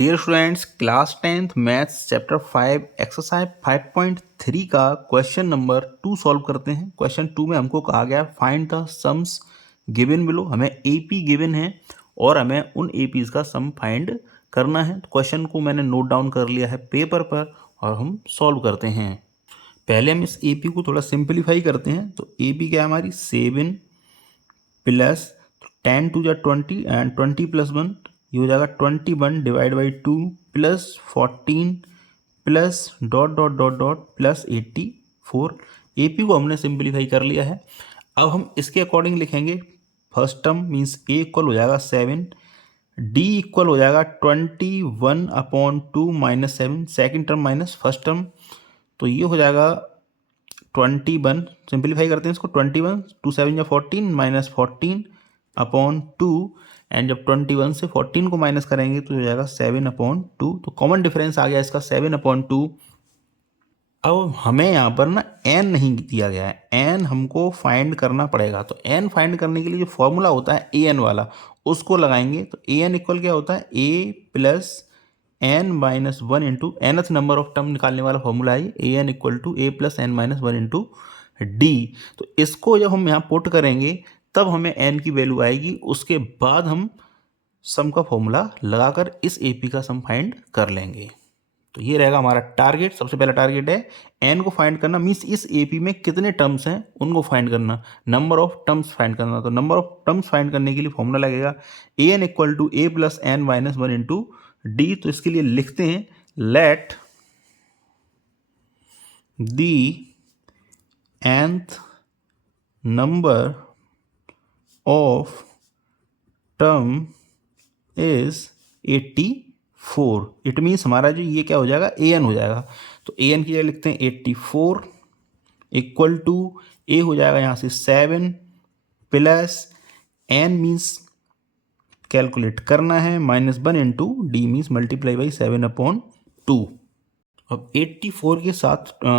Dear students, class 10th maths chapter 5 exercise 5.3 का question number 2 solve करते हैं। Question 2 में हमको कहा गया find the sums given below. हमें एपी गिवन है और हमें उन एपीज का सम फाइंड करना है। तो क्वेश्चन को मैंने नोट डाउन कर लिया है पेपर पर और हम सॉल्व करते हैं। पहले हम इस एपी को थोड़ा सिंप्लीफाई करते हैं। तो एपी क्या है हमारी 7 प्लस 10 टू 20 एंड 20 प्लस 1 ये हो जाएगा 21 divide by 2 plus 14 plus dot dot dot dot plus 84। AP को हमने सिंप्लीफाई कर लिया है। अब हम इसके अकॉर्डिंग लिखेंगे। फर्स्ट टर्म मीन्स ए इक्वल हो जाएगा 7, डी इक्वल हो जाएगा 21/2 minus 7, second term minus first term. तो ये हो जाएगा 21, सिंप्लीफाई करते हैं इसको, 21 2 7 14 माइनस 14/2 एंड जब 21 से 14 को माइनस करेंगे तो हो जाएगा 7/2। तो कॉमन डिफरेंस आ गया इसका 7/2। अब हमें यहाँ पर ना n नहीं दिया गया है, n हमको फाइंड करना पड़ेगा। तो n फाइंड करने के लिए जो फॉर्मूला होता है an वाला उसको लगाएंगे। तो an इक्वल क्या होता है a plus n minus 1 into nth number of term निकालने वाला फॉर्मूला है an equal to a plus n minus 1 into D. तो इसको जब हम यहाँ पुट करेंगे तब हमें n की वैल्यू आएगी। उसके बाद हम सम का फॉर्मूला लगाकर इस एपी का सम फाइंड कर लेंगे। तो ये रहेगा हमारा टारगेट। सबसे पहला टारगेट है n को फाइंड करना, मीन्स इस एपी में कितने टर्म्स हैं उनको फाइंड करना, नंबर ऑफ टर्म्स फाइंड करना। तो नंबर ऑफ टर्म्स फाइंड करने के लिए फॉर्मूला लगेगा an equal to a plus n minus 1 into D. तो इसके लिए लिखते हैं let the nth number of term is 84। It means हमारा जो ये क्या हो जाएगा an हो जाएगा। तो an की जगह लिखते हैं 84 इक्वल टू a हो जाएगा यहाँ से 7 प्लस n मीन्स कैलकुलेट करना है minus 1 into D means multiply by 7/2। अब 84 के साथ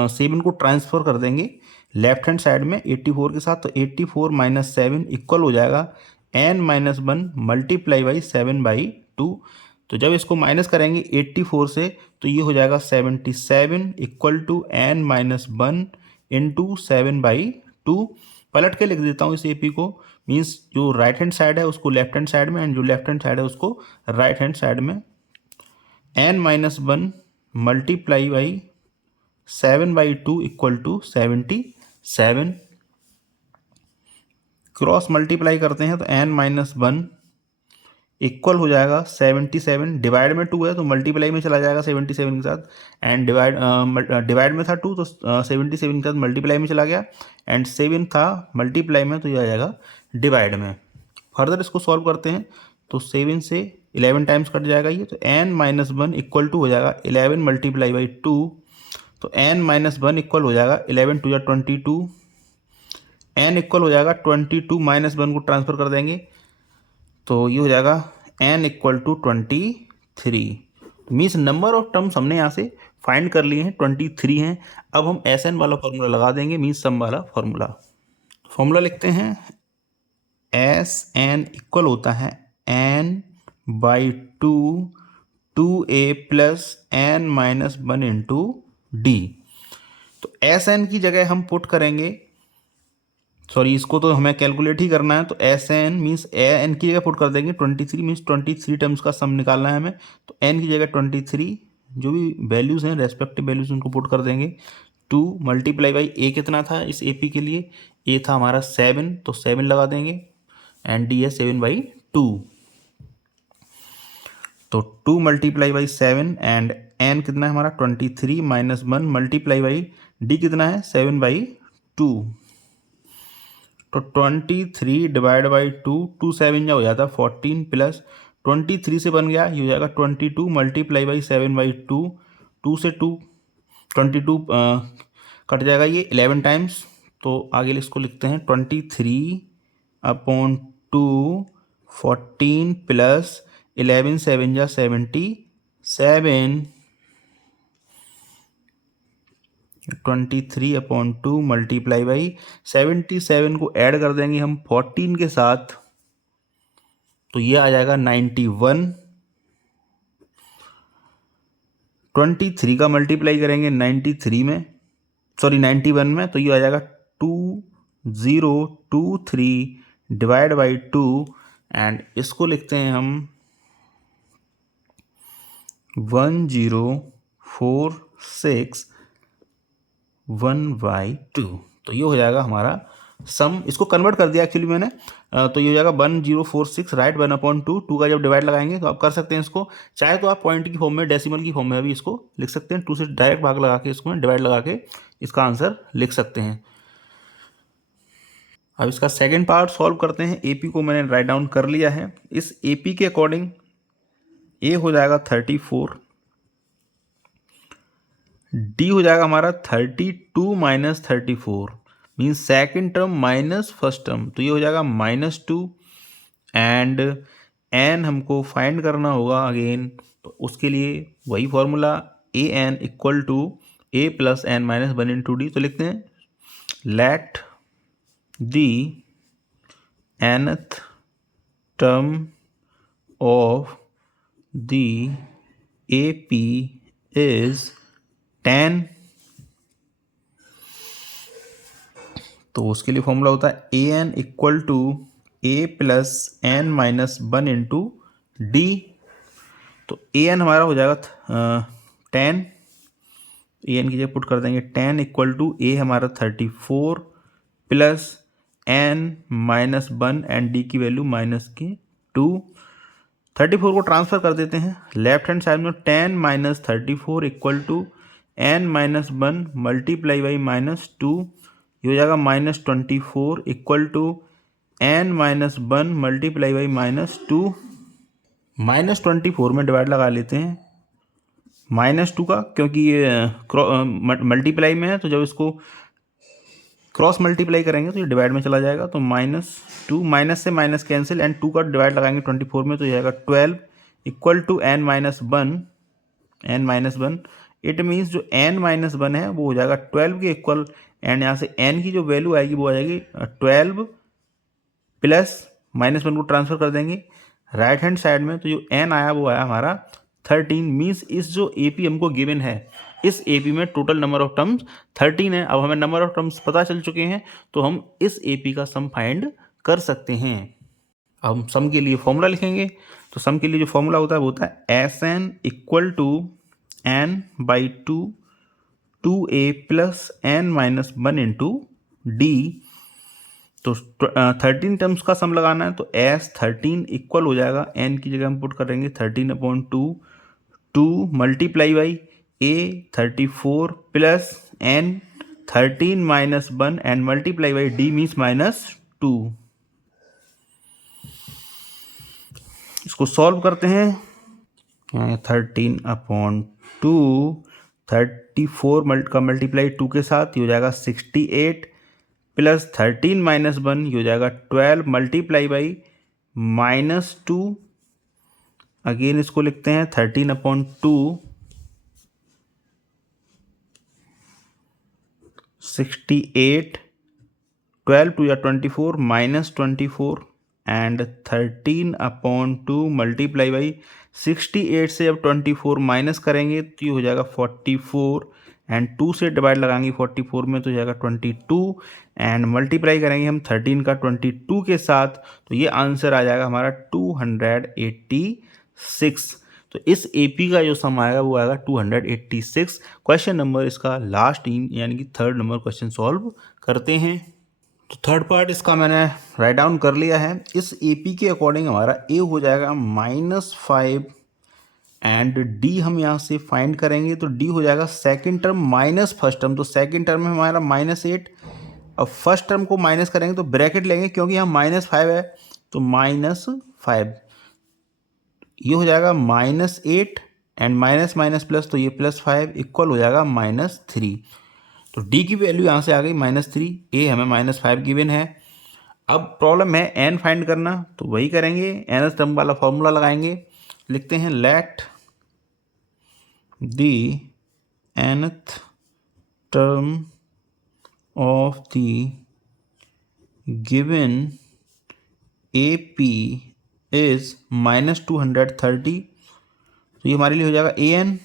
7 को ट्रांसफर कर देंगे लेफ्ट हैंड साइड में 84 के साथ। तो 84 माइनस 7 इक्वल हो जाएगा n माइनस 1 मल्टीप्लाई बाई 7/2। तो जब इसको माइनस करेंगे 84 से तो ये हो जाएगा 77 equal to n minus 1 into 7/2। पलट के लिख देता हूँ इस एपी को, मीन्स जो राइट हैंड साइड है उसको लेफ्ट हैंड साइड में एंड जो लेफ्ट हैंड साइड है उसको राइट हैंड साइड में। n minus 1 multiply by 7/2 equal to 77। Cross multiply करते हैं तो n माइनस 1 इक्वल हो जाएगा 77, डिवाइड में 2 है तो मल्टीप्लाई में चला जाएगा 77 के साथ, एंड डिवाइड में था 2 तो 77 के साथ मल्टीप्लाई में चला गया, एंड 7 था मल्टीप्लाई में तो ये आ जाएगा डिवाइड में। फर्दर इसको सॉल्व करते हैं तो 7 से 11 टाइम्स कट जाएगा ये। तो n माइनस 1 इक्वल टू हो जाएगा 11 मल्टीप्लाई बाई 2। तो n माइनस 1 इक्वल हो जाएगा 11 टू 22, n इक्वल हो जाएगा 22 माइनस 1 को ट्रांसफर कर देंगे तो ये हो जाएगा n equal to 23। Means number of terms हमने यहाँ से फाइंड कर लिए हैं, 23 हैं। अब हम Sn वाला फॉर्मूला लगा देंगे, मीन्स सम वाला फॉर्मूला लिखते हैं। Sn इक्वल होता है n/2 2a plus n minus 1 into D. तो Sn की जगह हम पुट करेंगे, सॉरी इसको तो हमें कैलकुलेट ही करना है। तो Sn मीन्स n की जगह पुट कर देंगे 23, मीन्स 23 टर्म्स का सम निकालना है हमें। तो n की जगह 23 जो भी वैल्यूज़ हैं रेस्पेक्टिव वैल्यूज़ उनको पुट कर देंगे। 2 मल्टीप्लाई बाई a कितना था इस एपी के लिए, a था हमारा 7 तो 7 लगा देंगे, एंड d है 7/2। तो 2 मल्टीप्लाई बाई 7 एंड n कितना है हमारा 23 माइनस 1 मल्टीप्लाई बाई d कितना है 7/2। तो 23 डिवाइड बाई 2, 2 7 जा हो जाता है 14 प्लस 23 से बन गया ये हो जाएगा 22 मल्टीप्लाई बाई 7/2। 2 से 2 22 कट जाएगा ये 11 टाइम्स। तो आगे इसको लिखते हैं 23/2 14 प्लस 11 7 जा 77, 23/2 मल्टीप्लाई बाई 77 को ऐड कर देंगे हम 14 के साथ तो ये आ जाएगा 91 23 का मल्टीप्लाई करेंगे 93 में, सॉरी 91 में, तो ये आ जाएगा 2023 डिवाइड बाई 2 एंड इसको लिखते हैं हम 1046(1/2). तो ये हो जाएगा हमारा सम। इसको कन्वर्ट कर दिया एक्चुअली मैंने, तो ये हो जाएगा 1046 राइट 1/2। 2 का जब डिवाइड लगाएंगे तो आप कर सकते हैं इसको, चाहे तो आप पॉइंट की फॉर्म में, डेसिमल की फॉर्म में भी इसको लिख सकते हैं। 2 से डायरेक्ट भाग लगा के इसको डिवाइड लगा के इसका आंसर लिख सकते हैं। अब इसका सेकेंड पार्ट सॉल्व करते हैं। एपी को मैंने राइट डाउन कर लिया है। इस एपी के अकॉर्डिंग ए हो जाएगा 34, डी हो जाएगा हमारा 32 minus 34, means second term minus first term, तो ये हो जाएगा -2 एंड एन हमको फाइंड करना होगा अगेन, तो उसके लिए वही formula A N equal to A plus N minus 1 into D. तो लिखते हैं let the nth term of the AP is 10। तो उसके लिए फॉर्मूला होता है A N equal to A plus N minus 1 into D. तो ए एन हमारा हो जाएगा 10, ए एन की जगह पुट कर देंगे 10 इक्वल टू ए हमारा 34 plus N minus 1 and D की वैल्यू -2। 34 को ट्रांसफर कर देते हैं लेफ्ट हैंड साइड में, 10 minus 34 equal to N minus 1 multiply by -2, ये हो जाएगा -24 equal to N minus 1 multiply by -2। -24 में डिवाइड लगा लेते हैं -2 का, क्योंकि ये मल्टीप्लाई में है, तो जब इसको क्रॉस मल्टीप्लाई करेंगे तो ये डिवाइड में चला जाएगा। तो -2 माइनस से माइनस कैंसिल एंड 2 का डिवाइड लगाएंगे 24 में, तो ये आएगा 12 equal to N minus 1। It means जो n माइनस 1 है वो हो जाएगा 12 के इक्वल, एंड यहाँ से n की जो वैल्यू आएगी वो आ जाएगी 12 प्लस -1 को ट्रांसफर कर देंगे राइट हैंड साइड में, तो जो n आया वो आया हमारा 13। मीन्स इस जो AP हमको गिवन है, इस AP में टोटल नंबर ऑफ टर्म्स 13 है। अब हमें नंबर ऑफ टर्म्स पता चल चुके हैं, तो हम इस AP का सम फाइंड कर सकते हैं। अब हम सम के लिए फॉर्मूला लिखेंगे। तो सम के लिए जो फॉर्मूला होता है वो होता है SN equal to n by 2a plus n minus 1 into D. तो 13 टर्म्स का सम लगाना है, तो S13 इक्वल हो जाएगा, n की जगह हम पुट करेंगे 13/2, 2 multiply by a 34 plus n 13 minus 1 and multiply by d means -2। इसको सॉल्व करते हैं। 13/2, 34 का मल्टीप्लाई 2 के साथ ये हो जाएगा 68 प्लस 13 माइनस 1 ये हो जाएगा 12 मल्टीप्लाई बाई -2। अगेन इसको लिखते हैं 13/2, 68, 12 2 या 24 -24 एंड 13/2 मल्टीप्लाई बाई 68 से अब 24 माइनस करेंगे तो ये हो जाएगा 44 एंड 2 से डिवाइड लगाएंगे 44 में, तो हो जाएगा 22 एंड मल्टीप्लाई करेंगे हम 13 का 22 के साथ, तो ये आंसर आ जाएगा हमारा 286। तो इस AP का जो सम आएगा वो आएगा 286। क्वेश्चन नंबर इसका लास्ट यानी कि थर्ड नंबर क्वेश्चन सॉल्व करते हैं। तो थर्ड पार्ट इसका मैंने राइट डाउन कर लिया है। इस AP के अकॉर्डिंग हमारा A हो जाएगा -5 एंड D हम यहाँ से फाइंड करेंगे, तो D हो जाएगा second term minus first term. तो सेकंड टर्म में हमारा -8, अब फर्स्ट टर्म को माइनस करेंगे तो ब्रैकेट लेंगे, क्योंकि यहाँ -5 है तो -5, ये हो जाएगा -8 एंड माइनस माइनस प्लस, तो ये +5 इक्वल हो जाएगा -3। तो D की वैल्यू यहाँ से आ गई -3, A हमें -5 गिवन है। अब प्रॉब्लम है n फाइंड करना, तो वही करेंगे, nth टर्म वाला फॉर्मूला लगाएंगे। लिखते हैं let the nth term of the given AP is -230, तो ये हमारे लिए हो जाएगा an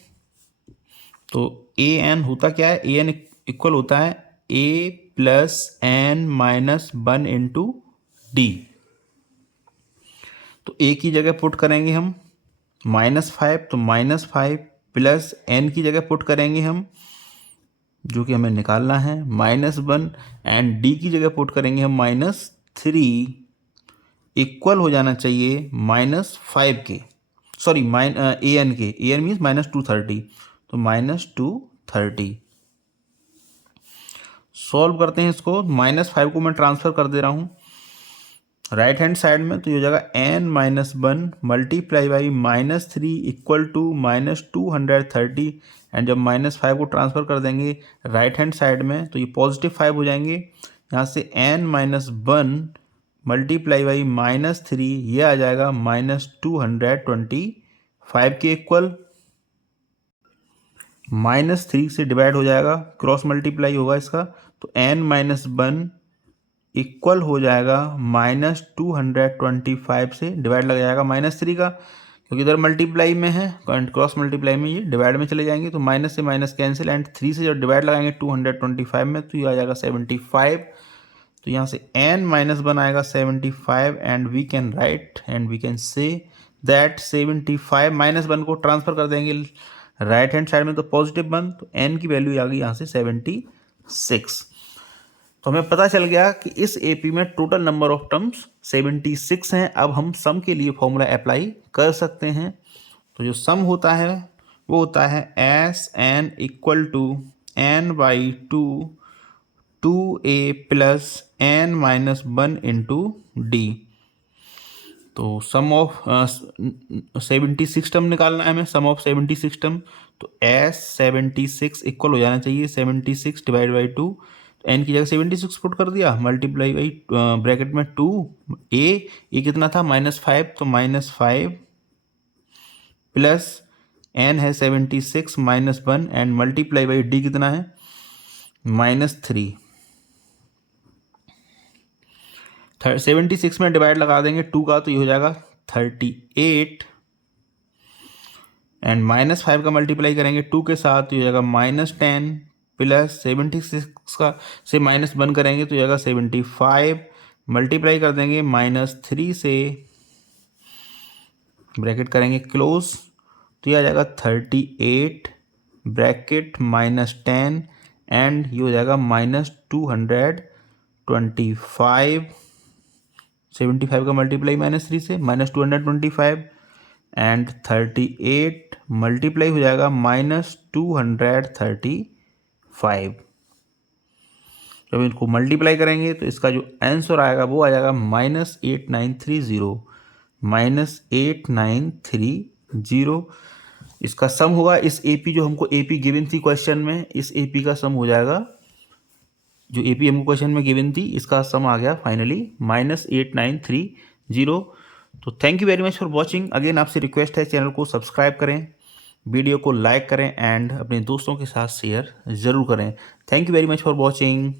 तो ए एन होता क्या है, ए एन इक्वल होता है A plus N minus 1 into D. तो ए की जगह पुट करेंगे हम -5, तो -5 प्लस एन की जगह पुट करेंगे हम, जो कि हमें निकालना है, -1, एंड डी की जगह पुट करेंगे हम -3, इक्वल हो जाना चाहिए -5 के, सॉरी ए एन के, ए एन मीन्स -230, तो -230। सॉल्व करते हैं इसको, -5 को मैं ट्रांसफर कर दे रहा हूँ राइट हैंड साइड में, तो ये हो जाएगा n-1 multiply by -3 equal to -230, and जब -5 को ट्रांसफर कर देंगे राइट हैंड साइड में तो ये +5 हो जाएंगे। यहाँ से n-1 मल्टीप्लाई बाई -3, ये आ जाएगा -225 के इक्वल। -3 से डिवाइड हो जाएगा, क्रॉस मल्टीप्लाई होगा इसका, तो n-1 इक्वल हो जाएगा -225 से डिवाइड लग जाएगा -3 का, क्योंकि इधर मल्टीप्लाई में है, क्रॉस मल्टीप्लाई में ये डिवाइड में चले जाएंगे, तो माइनस से माइनस कैंसिल, एंड 3 से जब डिवाइड लगाएंगे 225 में तो ये आ जाएगा 75। तो यहाँ से n-1 आएगा 75, and we can write and we can say that 75 -1 को ट्रांसफर कर देंगे राइट हैंड साइड में, तो +1, तो n की वैल्यू आ गई यहाँ से 76। तो हमें पता चल गया कि इस एपी में टोटल नंबर ऑफ टर्म्स 76 हैं। अब हम सम के लिए फॉर्मूला अप्लाई कर सकते हैं। तो जो सम होता है वो होता है Sn equal to n/2 2a plus n-1 into D. तो सम ऑफ 76 टर्म निकालना है हमें, सम ऑफ 76 टर्म, तो S76 इक्वल हो जाना चाहिए 76 डिवाइड बाई 2, एन की जगह 76 पुट कर दिया, मल्टीप्लाई बाई ब्रैकेट में 2, ए कितना था -5, तो -5 प्लस एन है 76 -1, एंड मल्टीप्लाई बाई डी कितना है -3। 76 में डिवाइड लगा देंगे 2 का, तो ये हो जाएगा 38, एंड -5 का मल्टीप्लाई करेंगे 2 के साथ, तो ये हो जाएगा -10 प्लस 76 का से -1 करेंगे तो जाएगा 75, मल्टीप्लाई कर देंगे -3 से, ब्रैकेट करेंगे क्लोज, तो ये आ जाएगा 38 ब्रैकेट -10, एंड ये हो जाएगा -225, 75 का मल्टीप्लाई -3 से -225, एंड 38 मल्टीप्लाई हो जाएगा -235। जब इनको मल्टीप्लाई करेंगे तो इसका जो आंसर आएगा वो आ जाएगा -8930। इसका सम होगा इस एपी, जो हमको एपी गिवन थी क्वेश्चन में, इस एपी का सम हो जाएगा, जो एपी हमको क्वेश्चन में गिवन थी इसका सम आ गया फाइनली -8930। तो thank you very much for watching. Again आपसे रिक्वेस्ट है चैनल को सब्सक्राइब करें, वीडियो को लाइक करें, एंड अपने दोस्तों के साथ शेयर ज़रूर करें। Thank you very much for watching.